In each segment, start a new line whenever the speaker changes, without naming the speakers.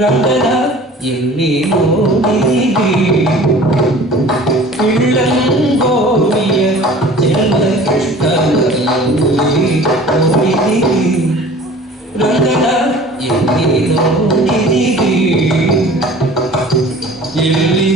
రంగన ఎన్ని ఇళ్ళంగోవియ జన్మకృష్ణ రంగన ఎన్ని ఎల్లి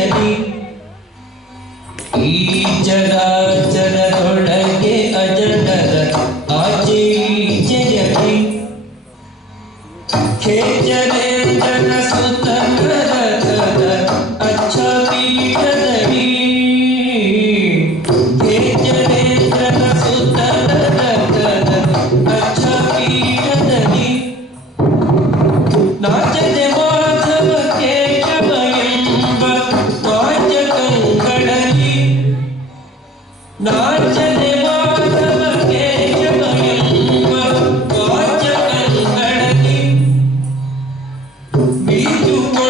ನಟಿ ಈ ಜಗಾರ್ಜನ ತೊಡಗೆ ಅಜಂಡರ ಆಚೆ ಜಯತಿ ಖೇಚನ Me too.